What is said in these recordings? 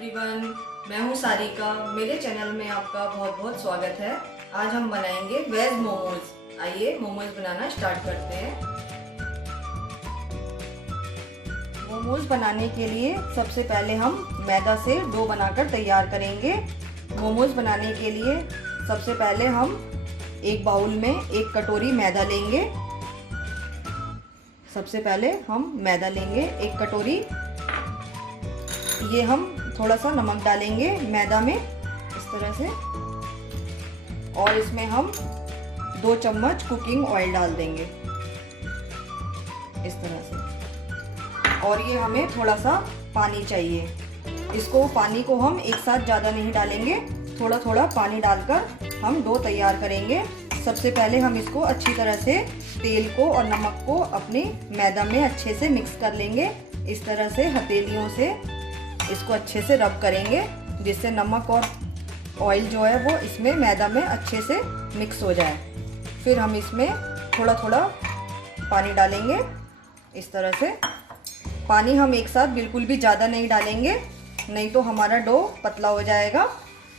Everyone, मैं हूं सारिका। मेरे चैनल में आपका बहुत बहुत स्वागत है। आज हम बनाएंगे वेज मोमोज। आइए मोमोज बनाना स्टार्ट करते हैं। मोमोज बनाने के लिए सबसे पहले हम मैदा से डो बनाकर तैयार करेंगे। मोमोज बनाने के लिए सबसे पहले हम एक बाउल में 1 कटोरी मैदा लेंगे। सबसे पहले हम मैदा लेंगे 1 कटोरी। ये हम थोड़ा सा नमक डालेंगे मैदा में इस तरह से, और इसमें हम 2 चम्मच कुकिंग ऑयल डाल देंगे इस तरह से। और ये हमें थोड़ा सा पानी चाहिए। इसको पानी को हम एक साथ ज़्यादा नहीं डालेंगे, थोड़ा थोड़ा पानी डालकर हम डो तैयार करेंगे। सबसे पहले हम इसको अच्छी तरह से तेल को और नमक को अपने मैदा में अच्छे से मिक्स कर लेंगे। इस तरह से हथेलियों से इसको अच्छे से रब करेंगे, जिससे नमक और ऑयल जो है वो इसमें मैदा में अच्छे से मिक्स हो जाए। फिर हम इसमें थोड़ा थोड़ा पानी डालेंगे इस तरह से। पानी हम एक साथ बिल्कुल भी ज़्यादा नहीं डालेंगे, नहीं तो हमारा डो पतला हो जाएगा।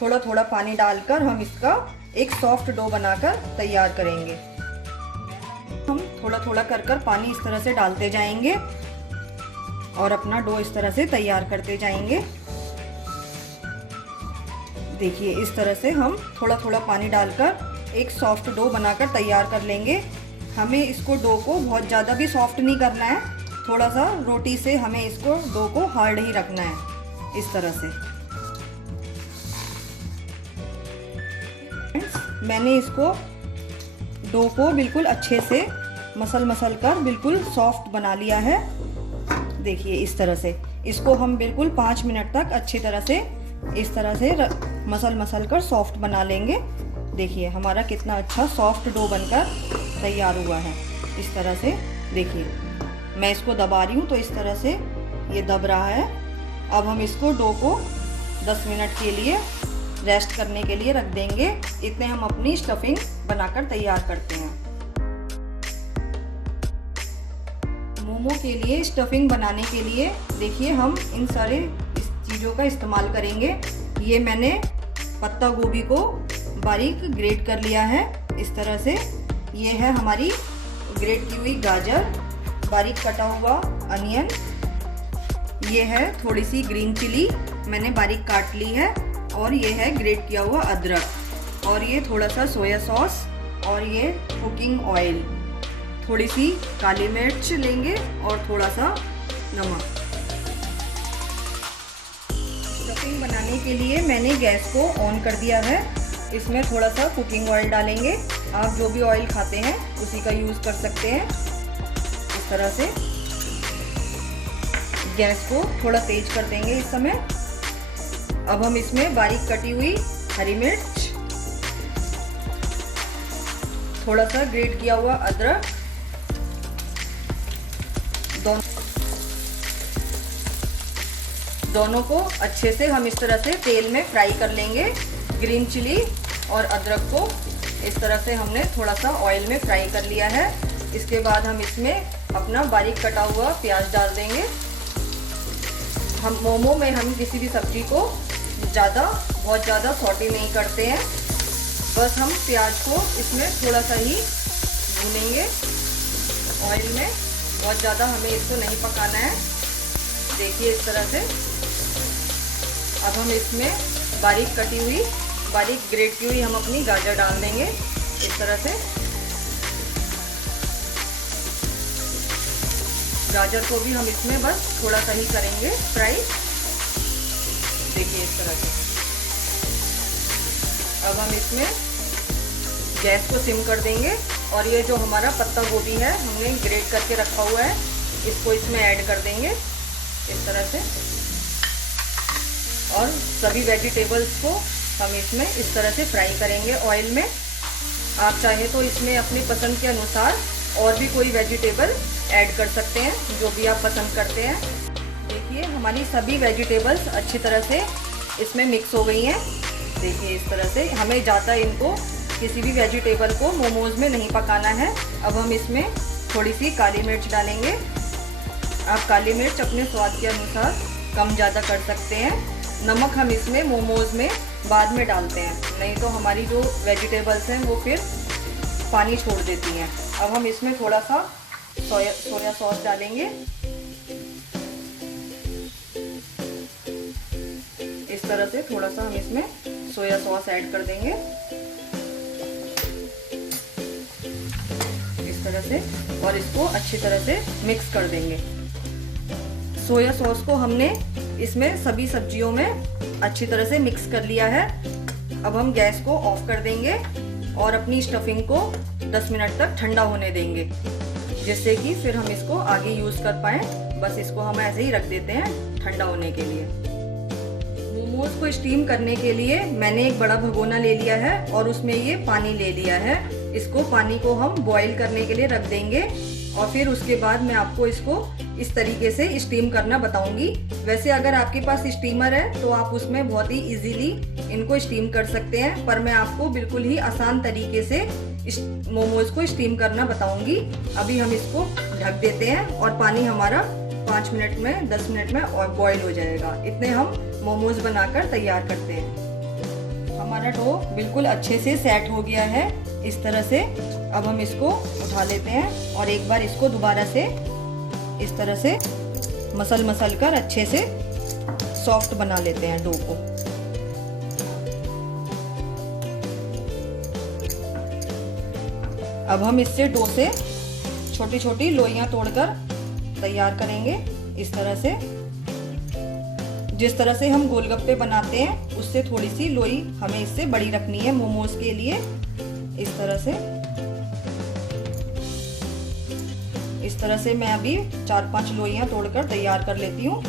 थोड़ा थोड़ा पानी डालकर हम इसका एक सॉफ्ट डो बनाकर तैयार करेंगे। हम थोड़ा थोड़ा कर पानी इस तरह से डालते जाएंगे और अपना डो इस तरह से तैयार करते जाएंगे। देखिए इस तरह से हम थोड़ा थोड़ा पानी डालकर एक सॉफ्ट डो बनाकर तैयार कर लेंगे। हमें इसको डो को बहुत ज़्यादा भी सॉफ्ट नहीं करना है, थोड़ा सा रोटी से हमें इसको डो को हार्ड ही रखना है इस तरह से। मैंने इसको डो को बिल्कुल अच्छे से मसल कर बिल्कुल सॉफ्ट बना लिया है। देखिए इस तरह से इसको हम बिल्कुल 5 मिनट तक अच्छी तरह से इस तरह से मसल कर सॉफ्ट बना लेंगे। देखिए हमारा कितना अच्छा सॉफ्ट डो बनकर तैयार हुआ है इस तरह से। देखिए मैं इसको दबा रही हूँ तो इस तरह से ये दब रहा है। अब हम इसको डो को 10 मिनट के लिए रेस्ट करने के लिए रख देंगे। इतने हम अपनी स्टफिंग बनाकर तैयार करते हैं। मोमो के लिए स्टफिंग बनाने के लिए देखिए हम इन सारे चीज़ों का इस्तेमाल करेंगे। ये मैंने पत्ता गोभी को बारीक ग्रेट कर लिया है इस तरह से। ये है हमारी ग्रेट की हुई गाजर, बारीक कटा हुआ अनियन। ये है थोड़ी सी ग्रीन चिली मैंने बारीक काट ली है, और ये है ग्रेट किया हुआ अदरक, और ये थोड़ा सा सोया सॉस, और ये कुकिंग ऑयल, थोड़ी सी काली मिर्च लेंगे और थोड़ा सा नमक। स्टफिंग बनाने के लिए मैंने गैस को ऑन कर दिया है। इसमें थोड़ा सा कुकिंग ऑयल डालेंगे। आप जो भी ऑयल खाते हैं उसी का यूज़ कर सकते हैं। इस तरह से गैस को थोड़ा तेज कर देंगे इस समय। अब हम इसमें बारीक कटी हुई हरी मिर्च, थोड़ा सा ग्रेट किया हुआ अदरक, दोनों को अच्छे से हम इस तरह से तेल में फ्राई कर लेंगे। ग्रीन चिली और अदरक को इस तरह से हमने थोड़ा सा ऑयल में फ्राई कर लिया है। इसके बाद हम इसमें अपना बारीक कटा हुआ प्याज डाल देंगे। हम मोमो में हम किसी भी सब्जी को बहुत ज़्यादा सॉटे नहीं करते हैं, बस हम प्याज को इसमें थोड़ा सा ही भूनेंगे ऑयल में। बहुत ज़्यादा हमें इसको नहीं पकाना है। देखिए इस तरह से। अब हम इसमें बारीक कटी हुई, बारीक ग्रेट की हुई हम अपनी गाजर डाल देंगे इस तरह से। गाजर को भी हम इसमें बस थोड़ा सा ही करेंगे फ्राई। देखिए इस तरह से। अब हम इसमें गैस को सिम कर देंगे, और ये जो हमारा पत्ता गोभी है हमने ग्रेट करके रखा हुआ है, इसको इसमें ऐड कर देंगे इस तरह से। और सभी वेजिटेबल्स को हम इसमें इस तरह से फ्राई करेंगे ऑयल में। आप चाहे तो इसमें अपनी पसंद के अनुसार और भी कोई वेजिटेबल ऐड कर सकते हैं, जो भी आप पसंद करते हैं। देखिए हमारी सभी वेजिटेबल्स अच्छी तरह से इसमें मिक्स हो गई हैं। देखिए इस तरह से। हमें ज़्यादा इनको किसी भी वेजिटेबल को मोमोज में नहीं पकाना है। अब हम इसमें थोड़ी सी काली मिर्च डालेंगे। आप काली मिर्च अपने स्वाद के अनुसार कम ज़्यादा कर सकते हैं। नमक हम इसमें मोमोज में बाद में डालते हैं, नहीं तो हमारी जो वेजिटेबल्स हैं वो फिर पानी छोड़ देती हैं। अब हम इसमें थोड़ा सा सोया सॉस डालेंगे। इस तरह से थोड़ा सा हम इसमें सोया सॉस ऐड कर देंगे, इस तरह से, और इसको अच्छी तरह से मिक्स कर देंगे। सोया सॉस को हमने इसमें सभी सब्जियों में अच्छी तरह से मिक्स कर लिया है। अब हम गैस को ऑफ कर देंगे और अपनी स्टफिंग को 10 मिनट तक ठंडा होने देंगे, जिससे कि फिर हम इसको आगे यूज़ कर पाएँ। बस इसको हम ऐसे ही रख देते हैं ठंडा होने के लिए। मोमोज को स्टीम करने के लिए मैंने एक बड़ा भगोना ले लिया है और उसमें ये पानी ले लिया है। इसको पानी को हम बॉईल करने के लिए रख देंगे और फिर उसके बाद मैं आपको इसको इस तरीके से स्टीम करना बताऊंगी। वैसे अगर आपके पास स्टीमर है तो आप उसमें बहुत ही इजीली इनको स्टीम कर सकते हैं, पर मैं आपको बिल्कुल ही आसान तरीके से मोमोज को स्टीम करना बताऊंगी। अभी हम इसको ढक देते हैं और पानी हमारा 5 मिनट में 10 मिनट में और बॉईल हो जाएगा। इतने हम मोमोज बनाकर तैयार करते हैं। हमारा डो बिल्कुल अच्छे से सेट हो गया है इस तरह से। अब हम इसको उठा लेते हैं और एक बार इसको दोबारा से इस तरह से मसल कर अच्छे से सॉफ्ट बना लेते हैं डो को। अब हम इससे डो से छोटी छोटी लोइयां तोड़कर तैयार करेंगे इस तरह से। जिस तरह से हम गोलगप्पे बनाते हैं उससे थोड़ी सी लोई हमें इससे बड़ी रखनी है मोमोज के लिए। इस तरह से मैं अभी 4-5 लोइयां तोड़कर तैयार कर लेती हूँ।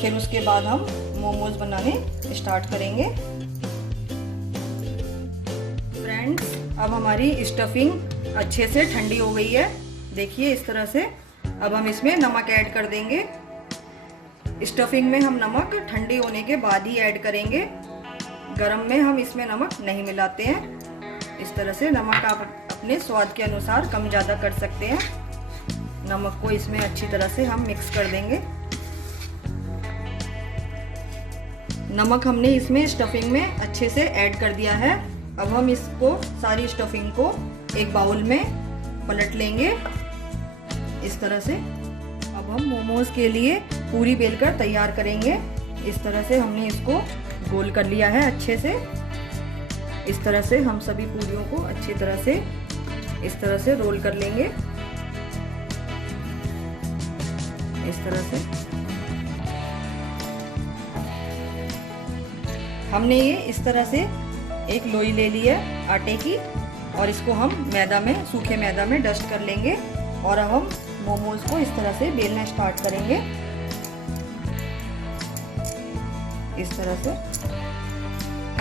फिर उसके बाद हम मोमोज बनाने स्टार्ट करेंगे। फ्रेंड्स, अब हमारी स्टफिंग अच्छे से ठंडी हो गई है, देखिए इस तरह से। अब हम इसमें नमक ऐड कर देंगे। स्टफिंग में हम नमक ठंडी होने के बाद ही ऐड करेंगे, गरम में हम इसमें नमक नहीं मिलाते हैं। इस तरह से नमक आप अपने स्वाद के अनुसार कम ज़्यादा कर सकते हैं। नमक को इसमें अच्छी तरह से हम मिक्स कर देंगे। नमक हमने इसमें स्टफिंग में अच्छे से ऐड कर दिया है। अब हम इसको सारी स्टफिंग को एक बाउल में पलट लेंगे इस तरह से। अब हम मोमोज के लिए पूरी बेलकर तैयार करेंगे। इस तरह से हमने इसको गोल कर लिया है अच्छे से। इस तरह से हम सभी पूरियों को अच्छी तरह से इस तरह से रोल कर लेंगे, इस तरह से। हमने ये इस तरह से एक लोई ले ली है आटे की और इसको हम मैदा में, सूखे मैदा में डस्ट कर लेंगे और अब हम मोमोज को इस तरह से बेलना स्टार्ट करेंगे इस तरह से।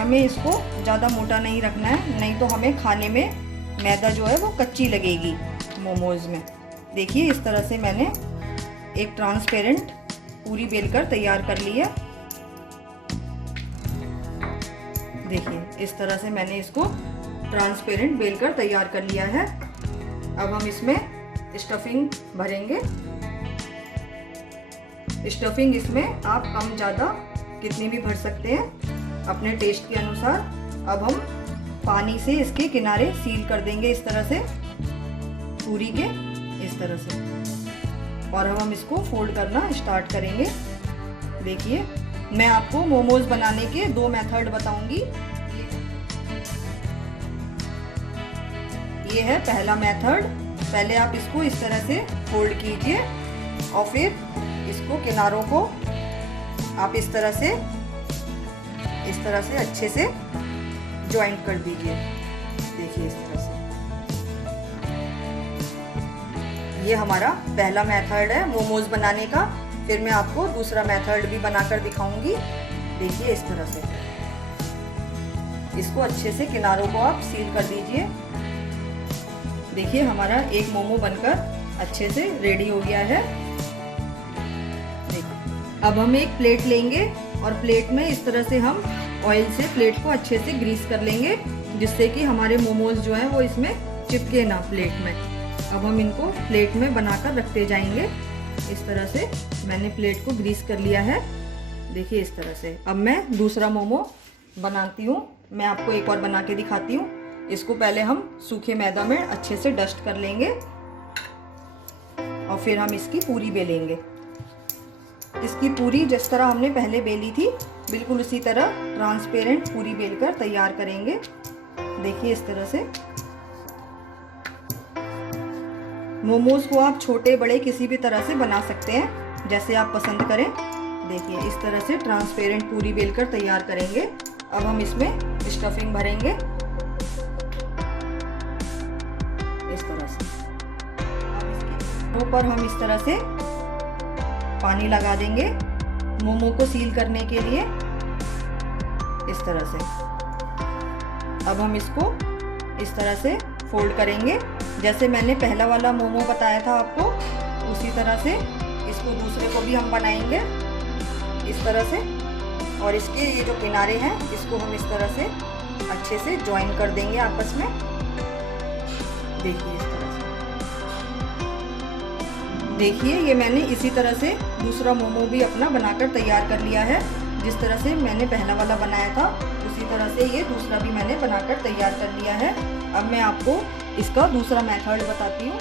हमें इसको ज़्यादा मोटा नहीं रखना है, नहीं तो हमें खाने में मैदा जो है वो कच्ची लगेगी मोमोज में। देखिए इस तरह से मैंने एक ट्रांसपेरेंट पूरी बेलकर तैयार कर ली है। देखिए इस तरह से मैंने इसको ट्रांसपेरेंट बेलकर तैयार कर लिया है। अब हम इसमें स्टफिंग भरेंगे। स्टफिंग इसमें आप कम ज़्यादा कितनी भी भर सकते हैं अपने टेस्ट के अनुसार। अब हम पानी से इसके किनारे सील कर देंगे इस तरह से पूरी के, इस तरह से। और अब हम इसको फोल्ड करना स्टार्ट करेंगे। देखिए मैं आपको मोमोज बनाने के 2 मेथड बताऊंगी। ये है पहला मेथड। पहले आप इसको इस तरह से फोल्ड कीजिए और फिर इसको किनारों को आप इस तरह से अच्छे से जॉइंट कर दीजिए। देखिए इस तरह से। ये हमारा पहला मेथड है मोमोज बनाने का। फिर मैं आपको दूसरा मेथड भी बनाकर दिखाऊंगी। देखिए इस तरह से इसको अच्छे से किनारों को आप सील कर दीजिए। देखिए हमारा एक मोमो बनकर अच्छे से रेडी हो गया है। देखिए अब हम एक प्लेट लेंगे और प्लेट में इस तरह से हम ऑयल से प्लेट को अच्छे से ग्रीस कर लेंगे, जिससे कि हमारे मोमोज जो हैं वो इसमें चिपके ना प्लेट में। अब हम इनको प्लेट में बनाकर रखते जाएंगे। इस तरह से मैंने प्लेट को ग्रीस कर लिया है। देखिए इस तरह से। अब मैं दूसरा मोमो बनाती हूँ, मैं आपको एक और बना के दिखाती हूँ। इसको पहले हम सूखे मैदा में अच्छे से डस्ट कर लेंगे और फिर हम इसकी पूरी बेलेंगे। इसकी पूरी जिस तरह हमने पहले बेली थी बिल्कुल उसी तरह ट्रांसपेरेंट पूरी बेलकर तैयार करेंगे। देखिए इस तरह से। मोमोज को आप छोटे बड़े किसी भी तरह से बना सकते हैं, जैसे आप पसंद करें। देखिए इस तरह से ट्रांसपेरेंट पूरी बेलकर तैयार करेंगे। अब हम इसमें स्टफिंग भरेंगे इस तरह से। अब इसके ऊपर हम इस तरह से पानी लगा देंगे मोमो को सील करने के लिए, इस तरह से। अब हम इसको इस तरह से फोल्ड करेंगे, जैसे मैंने पहला वाला मोमो बताया था आपको, उसी तरह से इसको दूसरे को भी हम बनाएंगे इस तरह से। और इसके ये जो किनारे हैं इसको हम इस तरह से अच्छे से ज्वाइन कर देंगे आपस में। देखिए इस तरह से। देखिए ये मैंने इसी तरह से दूसरा मोमो भी अपना बनाकर तैयार कर लिया है। जिस तरह से मैंने पहला वाला बनाया था उसी तरह से ये दूसरा भी मैंने बनाकर तैयार कर लिया है। अब मैं आपको इसका दूसरा मेथड बताती हूँ।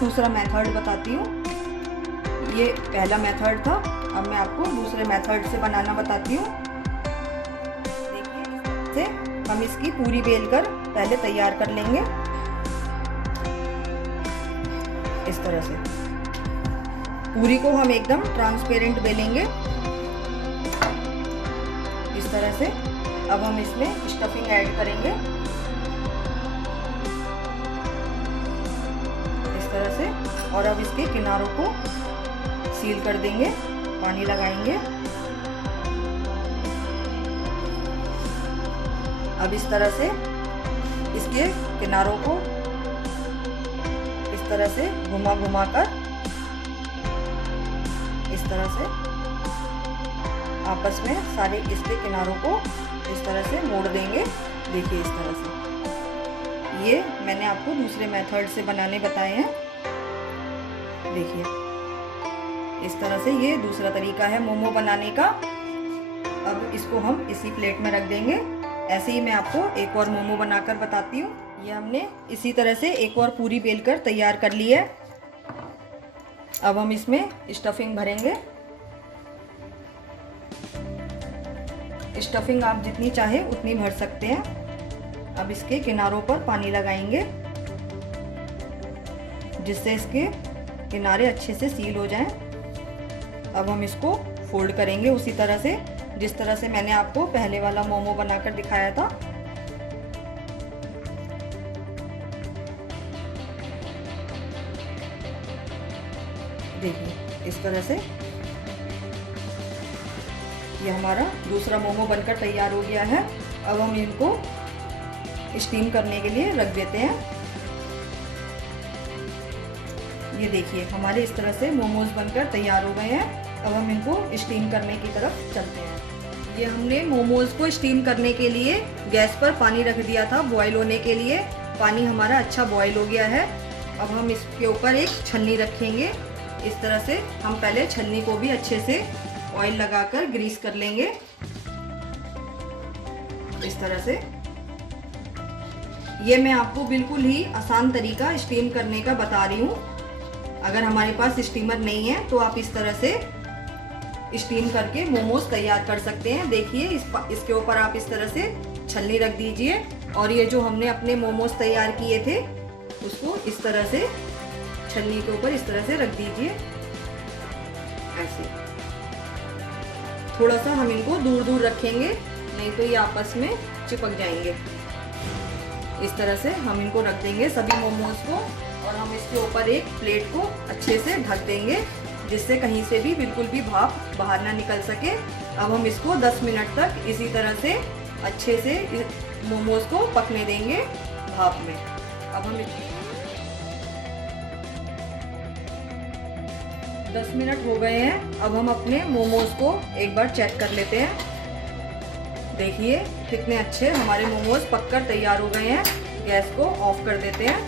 दूसरा मेथड बताती हूँ। ये पहला मेथड था, अब मैं आपको दूसरे मेथड से बनाना बताती हूँ। देखिए इस तरह से हम इसकी पूरी बेलकर पहले तैयार कर लेंगे इस तरह से। पूरी को हम एकदम ट्रांसपेरेंट बेलेंगे इस तरह से। अब हम इसमें स्टफिंग ऐड करेंगे इस तरह से, और अब इसके किनारों को सील कर देंगे, पानी लगाएंगे। अब इस तरह से इसके किनारों को इस तरह से घुमा घुमा कर इस तरह से आपस में सारे इसके किनारों को इस तरह से मोड़ देंगे। देखिए इस तरह से। ये मैंने आपको दूसरे मेथड से बनाने बताए हैं। देखिए इस तरह से ये दूसरा तरीका है मोमो बनाने का। अब इसको हम इसी प्लेट में रख देंगे। ऐसे ही मैं आपको एक और मोमो बनाकर बताती हूँ। ये हमने इसी तरह से एक और पूरी बेलकर तैयार कर ली है। अब हम इसमें स्टफिंग भरेंगे। स्टफिंग आप जितनी चाहे उतनी भर सकते हैं। अब इसके किनारों पर पानी लगाएंगे जिससे इसके किनारे अच्छे से सील हो जाएं। अब हम इसको फोल्ड करेंगे उसी तरह से जिस तरह से मैंने आपको पहले वाला मोमो बनाकर दिखाया था। देखिए इस तरह से ये हमारा दूसरा मोमो बनकर तैयार हो गया है। अब हम इनको स्टीम करने के लिए रख देते हैं। ये देखिए हमारे इस तरह से मोमोज बनकर तैयार हो गए हैं। अब हम इनको स्टीम करने की तरफ चलते हैं। ये हमने मोमोज को स्टीम करने के लिए गैस पर पानी रख दिया था बॉईल होने के लिए। पानी हमारा अच्छा बॉईल हो गया है। अब हम इसके ऊपर एक छन्नी रखेंगे। इस तरह से हम पहले छन्नी को भी अच्छे से ऑयल लगाकर ग्रीस कर लेंगे इस तरह से। ये मैं आपको बिल्कुल ही आसान तरीका स्टीम करने का बता रही हूँ। अगर हमारे पास स्टीमर नहीं है तो आप इस तरह से स्टीम करके मोमोज तैयार कर सकते हैं। देखिए इसके ऊपर आप इस तरह से छन्नी रख दीजिए और ये जो हमने अपने मोमोज तैयार किए थे उसको इस तरह से छन्नी के ऊपर इस तरह से रख दीजिए। ऐसे थोड़ा सा हम इनको दूर दूर रखेंगे, नहीं तो ये आपस में चिपक जाएंगे। इस तरह से हम इनको रख देंगे सभी मोमोज को और हम इसके ऊपर एक प्लेट को अच्छे से ढक देंगे जिससे कहीं से भी बिल्कुल भी भाप बाहर ना निकल सके। अब हम इसको 10 मिनट तक इसी तरह से अच्छे से मोमोज को पकने देंगे भाप में। अब हम 10 मिनट हो गए हैं। अब हम अपने मोमोज को एक बार चेक कर लेते हैं। देखिए कितने अच्छे हमारे मोमोज पककर तैयार हो गए हैं। गैस को ऑफ कर देते हैं।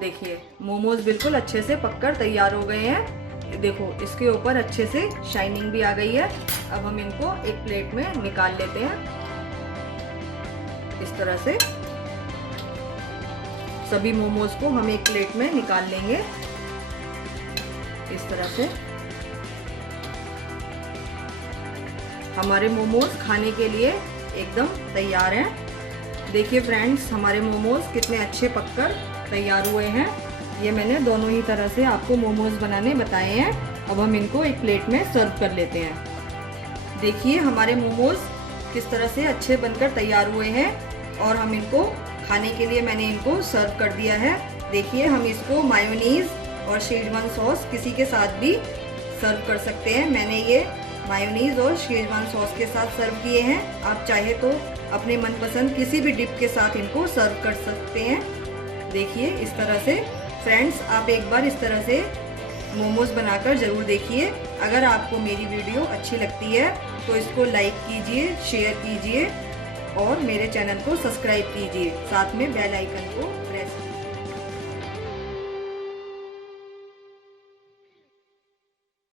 देखिए मोमोज बिल्कुल अच्छे से पककर तैयार हो गए हैं। देखो इसके ऊपर अच्छे से शाइनिंग भी आ गई है। अब हम इनको एक प्लेट में निकाल लेते हैं। इस तरह से सभी मोमोज को हम एक प्लेट में निकाल लेंगे। इस तरह से हमारे मोमोज खाने के लिए एकदम तैयार हैं। देखिए फ्रेंड्स, हमारे मोमोज कितने अच्छे पककर तैयार हुए हैं। ये मैंने दोनों ही तरह से आपको मोमोज बनाने बताए हैं। अब हम इनको एक प्लेट में सर्व कर लेते हैं। देखिए हमारे मोमोज किस तरह से अच्छे बनकर तैयार हुए हैं और हम इनको खाने के लिए मैंने इनको सर्व कर दिया है। देखिए हम इसको मायोनीज और शेजवान सॉस किसी के साथ भी सर्व कर सकते हैं। मैंने ये मायोनीज और शेजवान सॉस के साथ सर्व किए हैं। आप चाहे तो अपने मनपसंद किसी भी डिप के साथ इनको सर्व कर सकते हैं। देखिए इस तरह से फ्रेंड्स, आप एक बार इस तरह से मोमोज बनाकर ज़रूर देखिए। अगर आपको मेरी वीडियो अच्छी लगती है तो इसको लाइक कीजिए, शेयर कीजिए और मेरे चैनल को सब्सक्राइब कीजिए। साथ में बेल आइकन को प्रेस कीजिए।